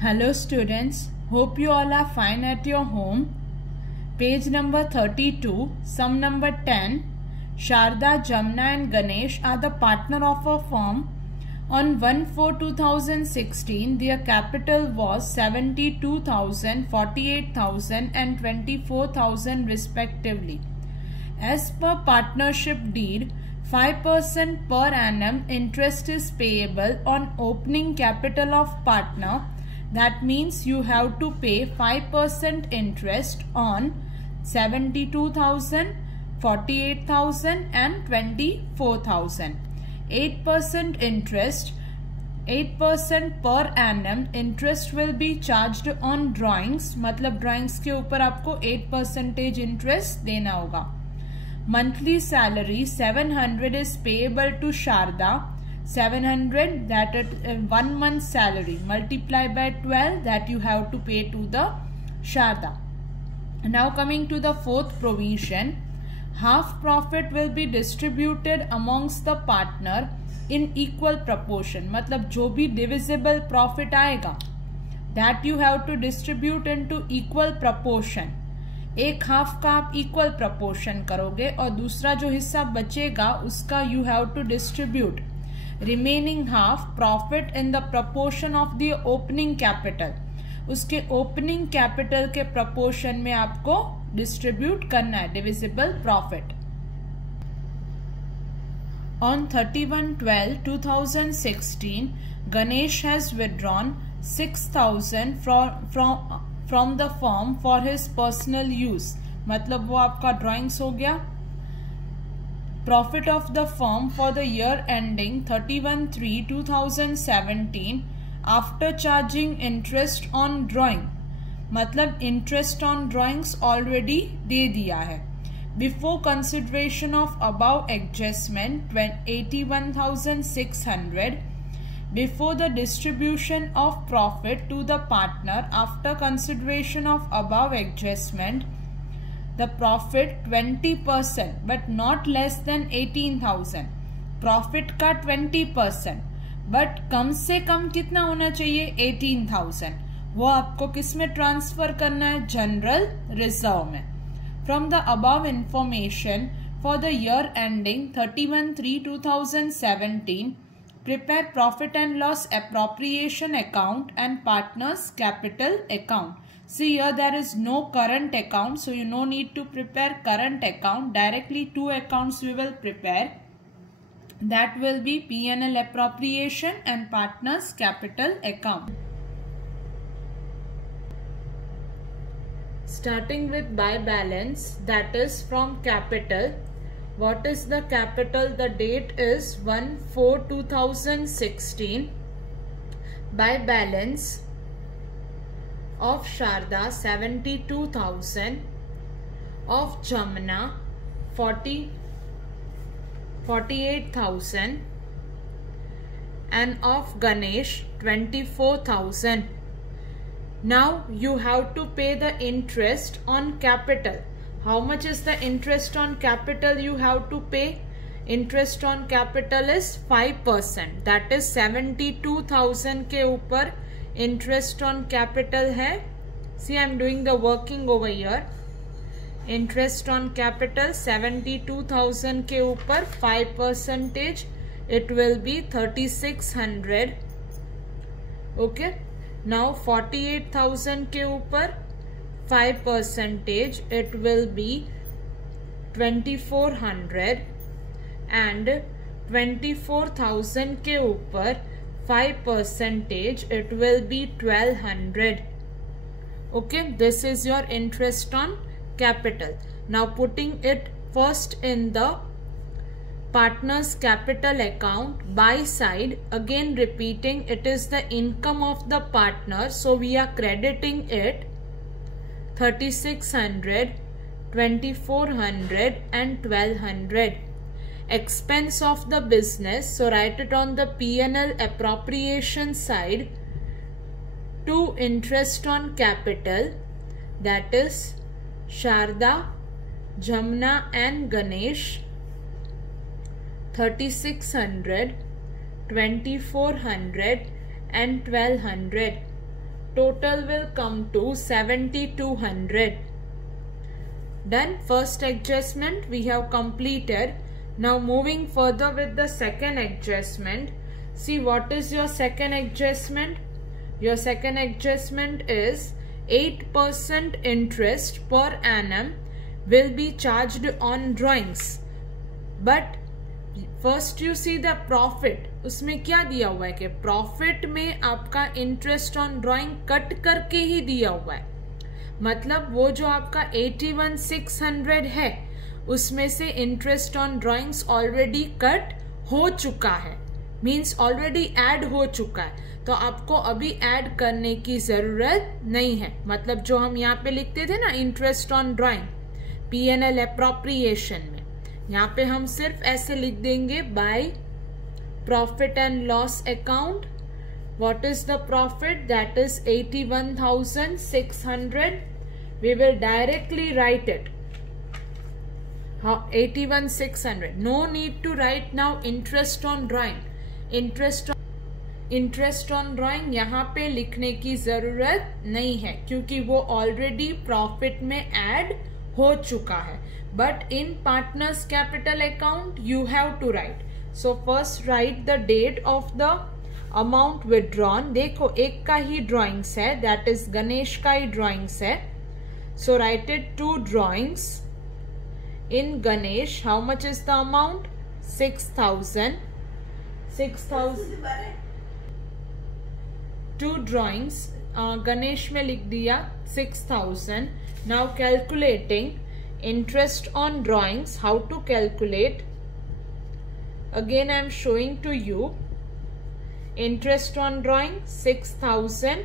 Hello students, hope you all are fine at your home. Page number 32, sum number 10. Sharda, Jamna and Ganesh are the partner of a firm. On 1/4/2016, their capital was 72,000, 48,000 and 24,000 respectively. As per partnership deed, 5% per annum interest is payable on opening capital of partner. That means you have to pay 5% interest on 72,000, 48,000 and 24,000. 8% interest, 8% per annum interest will be charged on drawings. मतलब drawings के ऊपर आपको 8% interest देना होगा. Monthly salary 700 is payable to Sharda. 700 that is 1 month salary multiplied by 12 that you have to pay to the Sharda. Now coming to the fourth provision, half profit will be distributed amongst the partner in equal proportion. मतलब जो भी divisible profit आएगा that you have to distribute into equal proportion. एक half का आप equal proportion करोगे और दूसरा जो हिस्सा बचेगा उसका you have to distribute remaining half profit in the proportion of the opening capital. उसके ओपनिंग कैपिटल के प्रपोर्शन में आपको डिस्ट्रीब्यूट करना है divisible profit. On 31/12/2016 Ganesh has withdrawn 6,000 from the firm for his personal use. मतलब वो आपका drawings हो गया. Profit of the firm for the year ending 31/3/2017 after charging interest on drawing. मतलब interest on drawings already दे दिया है. Before consideration of above adjustment 81,600. Before the distribution of profit to the partner after consideration of above adjustment, the profit 20% but not less than 18,000. Profit का 20% but कम से कम कितना होना चाहिए 18,000. वो आपको किस में ट्रांसफर करना है जनरल रिजर्व में. From the above information for the year ending 31/3/2017, prepare profit and loss appropriation account and partners capital account. See here there is no current account, so you no need to prepare current account. Directly two accounts we will prepare. That will be P&L appropriation and partners capital account. Starting with by balance, that is from capital. What is the capital? The date is 1/4/2016. By balance of Sharda 72,000, of Jamna 48,000 and of Ganesh 24,000. Now you have to pay the interest on capital. How much is the interest on capital you have to pay? Interest on capital is 5%. That is 72,000 के ऊपर interest on capital है. See, I am doing the working over here. Interest on capital 72,000 के ऊपर 5%. It will be 3,600. Okay. Now 48,000 के ऊपर 5%, it will be 2,400 and 24,000 के ऊपर 5%, it will be 1,200. Okay, this is your interest on capital. Now putting it first in the partners capital account by side, again repeating, it is the income of the partner, so we are crediting it 3,600, 2,400 and 1,200. Expense of the business, so write it on the P&L appropriation side to interest on capital, that is Sharda, Jamna and Ganesh 3,600, 2,400 and 1,200. total will come to 7200. Done. First adjustment we have completed. Now moving further with the second adjustment. See, what is your second adjustment? Your second adjustment is 8% interest per annum will be charged on drawings. But first you see the profit. उसमें क्या दिया हुआ है कि profit में आपका interest on drawing cut करके ही दिया हुआ है. मतलब वो जो आपका 81,600 है उसमें से interest on drawings already cut हो चुका है, मीन्स ऑलरेडी ऐड हो चुका है. तो आपको अभी ऐड करने की जरूरत नहीं है. मतलब जो हम यहाँ पे लिखते थे ना interest on drawing P&L appropriation में, यहाँ पे हम सिर्फ ऐसे लिख देंगे by profit and loss account. What is the profit? That is 81,600. We will directly write it. 81,600. No need to write now interest on drawing. Interest on drawing यहाँ पे लिखने की जरूरत नहीं है क्योंकि वो ऑलरेडी प्रॉफिट में ऐड हो चुका है. But in partners capital account you have to write. So first write the date of the amount withdrawn. देखो एक का ही drawings है, that is गणेश का ही drawings है. So write it 2 drawings. In Ganesh, how much is the amount? 6,000. 2 drawings. Ganesh में लिख दिया 6,000. Now calculating interest on drawings. How to calculate? Again I am showing to you. Interest on drawing 6,000,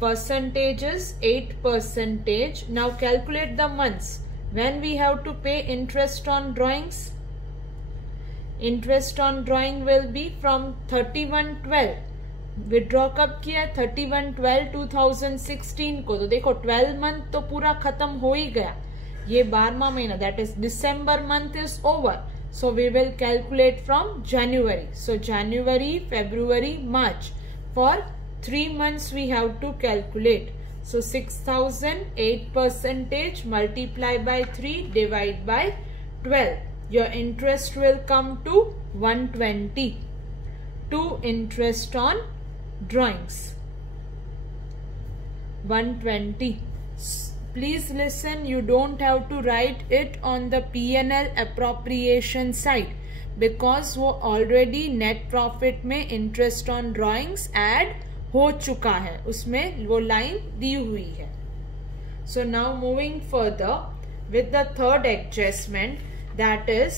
percentages 8%. Now calculate the months when we have to pay interest on drawings. Interest on drawing will be from 31/12. Withdraw कब किया? 31/12/2016 को. तो देखो 12 month तो पूरा खत्म हो ही गया. ये 12वां महीना, that is December month is over. So we will calculate from January. So January, February, March. For 3 months we have to calculate. So 6,000, 8% multiply by 3 divide by 12. Your interest will come to 120. To interest on drawings. 120. Please listen, you don't have to write it on the P&L appropriation side because वो already net profit में interest on drawings add हो चुका है, उसमें वो line दी हुई है. So now moving further with the third adjustment, that is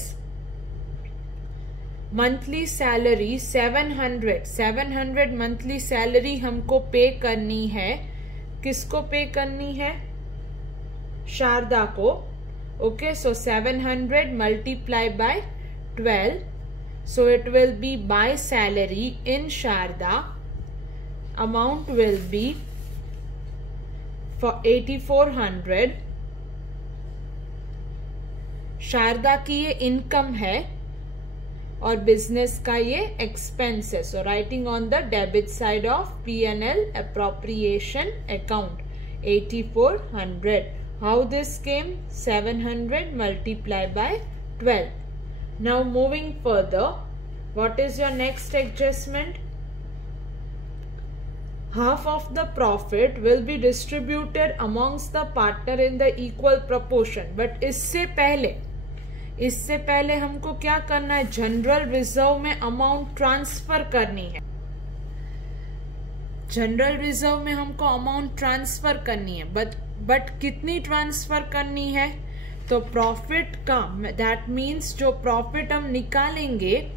monthly salary 700. 700 monthly salary हमको पे करनी है. किसको पे करनी है? शारदा को. Okay, so 700 multiply by 12. So it will be by salary in Sharda. Amount will be for 8,400. Sharda की ये इनकम है और बिजनेस का ये एक्सपेंस है. So writing on the debit side of P&L appropriation account 8,400. How this came? 700 multiplied by 12. Now moving further, what is your next adjustment? Half of the profit will be distributed amongst the partner in the equal proportion. But इससे पहले हमको क्या करना है? General reserve में amount transfer करनी है. General reserve में हमको अमाउंट ट्रांसफर करनी है. बट कितनी ट्रांसफर करनी है? तो प्रॉफिट का, दैट मीन्स जो प्रॉफिट हम निकालेंगे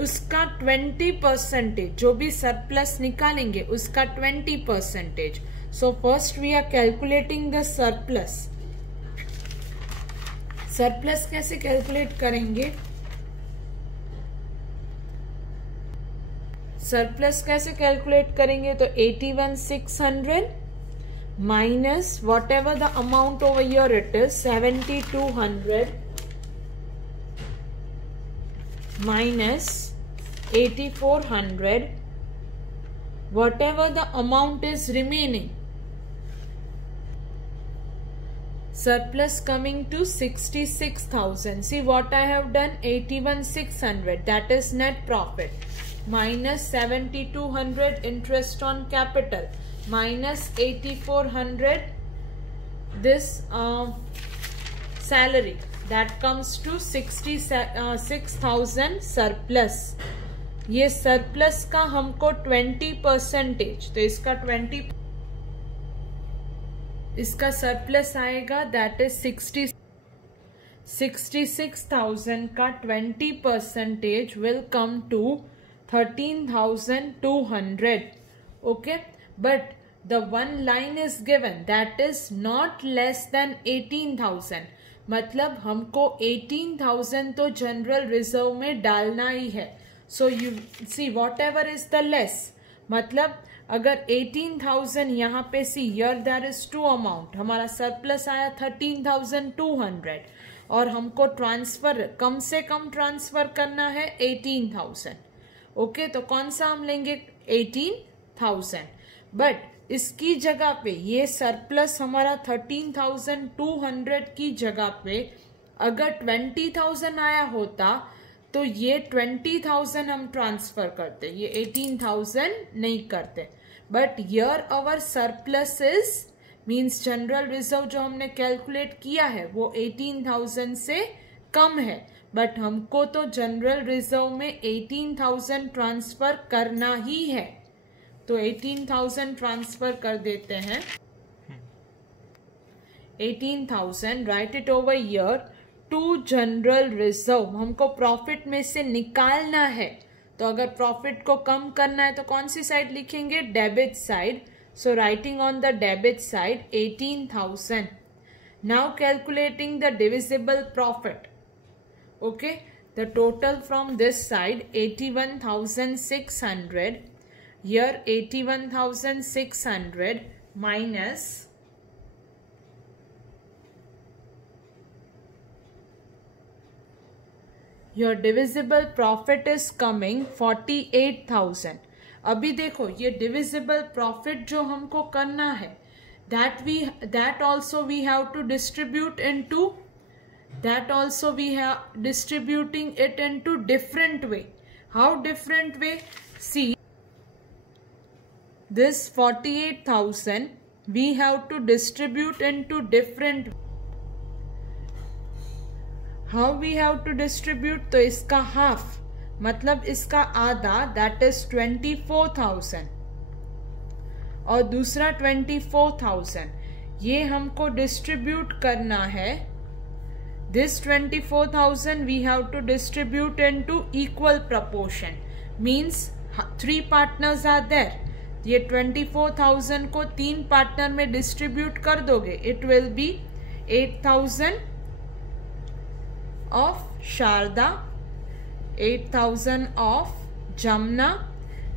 उसका 20%, जो भी सरप्लस निकालेंगे उसका 20%. So first we are calculating the surplus. Surplus कैसे कैलकुलेट करेंगे? सरप्लस कैसे कैलकुलेट करेंगे? तो 81,600 minus whatever the amount over here it is 7,200 minus 8,400 whatever the amount is remaining. Surplus coming to 66,000. See what I have done, 81,600, that is net profit, minus 7,200 interest on capital, minus 8,400 this salary, that comes to 66,000 surplus. ये surplus का हमको 20%, तो इसका surplus आएगा, that is 66,000 का 20% will come to 13,200. Okay, but the one line is given, that is not less than 18,000. मतलब हमको 18,000 तो जनरल रिजर्व में डालना ही है. So you see what ever is the less, मतलब अगर 18,000 यहाँ पे सी यर देयर इज टू अमाउंट, हमारा सरप्लस आया 13,200 और हमको ट्रांसफर कम से कम ट्रांसफर करना है 18,000. ओके, तो कौन सा हम लेंगे 18,000. बट इसकी जगह पे ये सरप्लस हमारा 13,200 की जगह पे अगर 20,000 आया होता तो ये 20,000 हम ट्रांसफर करते, ये 18,000 नहीं करते. But here our surplus is means general reserve जो हमने कैलकुलेट किया है वो 18,000 से कम है, बट हमको तो जनरल रिजर्व में 18,000 ट्रांसफर करना ही है, तो 18,000 ट्रांसफर कर देते हैं. 18,000 right it over here to general reserve. हमको प्रॉफिट में से निकालना है, तो अगर प्रॉफिट को कम करना है तो कौन सी साइड लिखेंगे, debit side. So writing on the debit side 18,000. Now calculating the divisible profit. Okay, the total from this side 81,600. Here 81,600 minus your divisible profit is coming 48,000. अभी देखो ये divisible profit जो हमको करना है that also we have to distribute into distributing it into different way. How different way? See, this 48,000 we have to distribute into different. How we have to distribute? तो इसका half मतलब इसका आधा, that is 24,000 और दूसरा 24,000 ये हमको distribute करना है. This 24,000 we have to distribute into equal proportion, means 3 partners are there. ये 24,000 को 3 पार्टनर में डिस्ट्रीब्यूट कर दोगे, it will be 8,000 of Sharda, 8,000 of Jamuna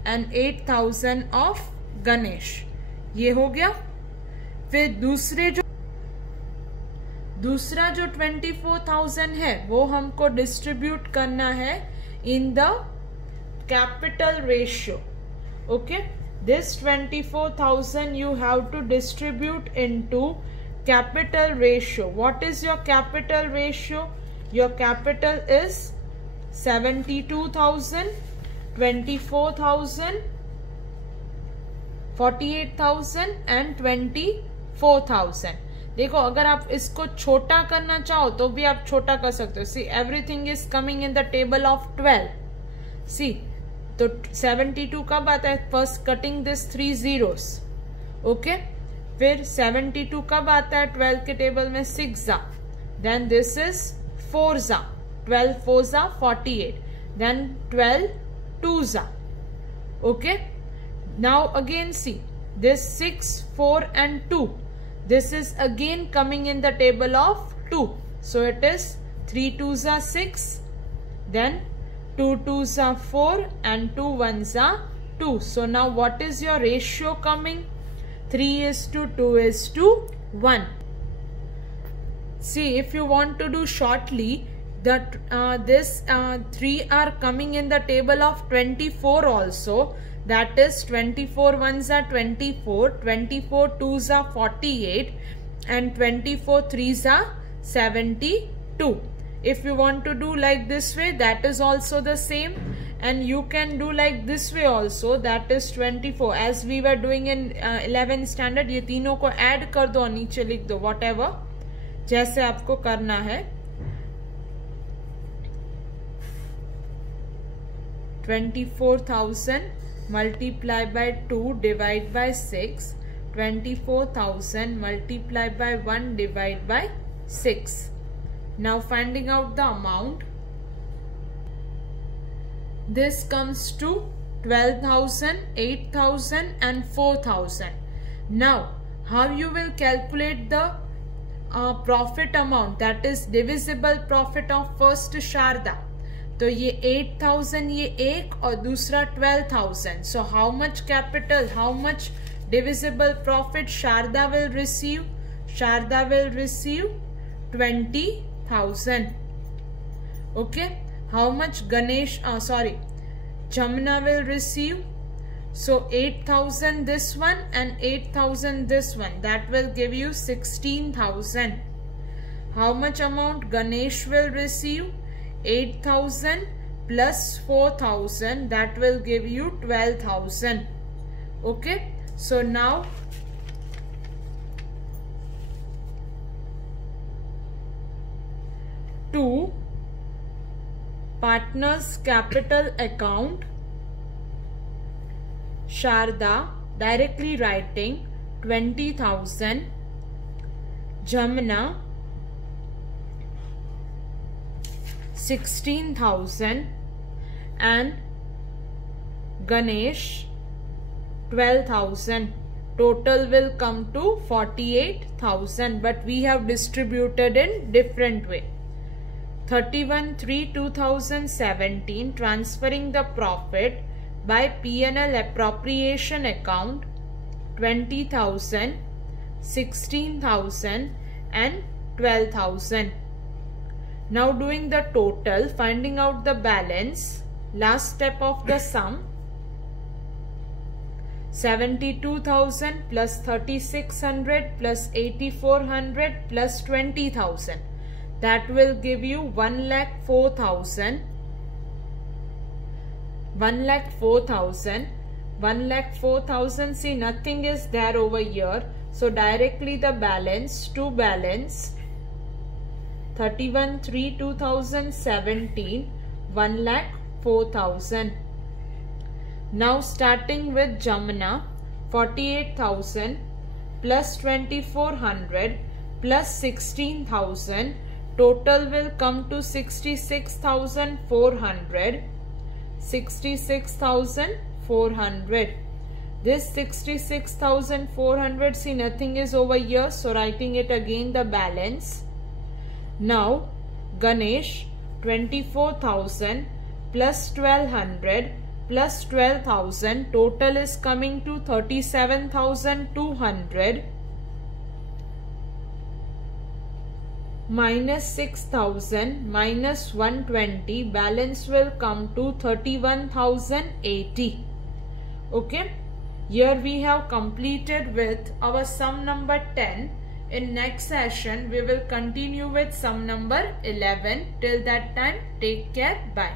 and 8,000 of Ganesh. ये हो गया. फिर दूसरा जो 24,000 है वो हमको डिस्ट्रीब्यूट करना है in the capital ratio. Okay, this 24,000 you have to distribute into capital ratio. What is your capital ratio? Your capital is 72,000, 24,000, 48,000 and 24,000. देखो अगर आप इसको छोटा करना चाहो तो भी आप छोटा कर सकते हो. See, everything is coming in the table of 12. See, तो 72 कब आता है, first cutting this 3 zeros. Okay, फिर 72 कब आता है 12 के टेबल में, 6 जा, देन दिस इज 4 जा, 12 4 जा 48, देन 12 2 जा. Okay, now again see this 6 4 and 2, this is again coming in the table of 2, so it is 3 2s are 6, then 2 2s are 4 and 2 1s are 2. So now what is your ratio coming? 3:2:1. See, if you want to do shortly, that this 3 are coming in the table of 24 also, that is 24 ones are 24, 24 twos are 48 and 24 threes are 72. If you want to do like this way, that is also the same, and you can do like this way also, that is 24 as we were doing in 11th standard. ये तीनों को add कर दो और नीचे लिख दो whatever जैसे आपको करना है. 24,000 multiply by 2 divide by 6, 24,000 multiply by 1 divide by 6. Now finding out the amount, this comes to 12,000, 8,000 and 4,000. Now how you will calculate the profit amount, that is divisible profit of first Sharda. तो ये 8,000 ये एक और दूसरा 12,000. So how much capital, how much divisible profit Sharda will receive? Sharda will receive 20,000. Okay. How much Ganesh, Jamna will receive? So 8,000 this one and 8,000 this one. That will give you 16,000. How much amount Ganesh will receive? 8,000 plus 4,000. That will give you 12,000. Okay. So now to partners capital account, Sharda directly writing 20,000, Jamna 16,000 and Ganesh 12,000. Total will come to 48,000, but we have distributed in different way. 31/3/2017 transferring the profit by P&L appropriation account 20,000, 16,000 and 12,000. Now doing the total, finding out the balance. Last step of the sum, 72,000 plus 3,600 plus 8,400 plus 20,000. That will give you 1,04,000. 1,04,000. 1,04,000. See, nothing is there over here. So directly the balance to balance 31/3/2017 1,04,000. Now starting with Jamna, 48,000 plus 2,400 plus 16,000. Total will come to 66,400. 66,400. This 66,400, see, nothing is over here, so writing it again the balance. Now Ganesh 24,000 plus 1,200 plus 12,000. Total is coming to 37,200. Minus 6,000 minus 120, balance will come to 31,080. Okay, here we have completed with our sum number 10. In next session we will continue with sum number 11. Till that time, take care. Bye.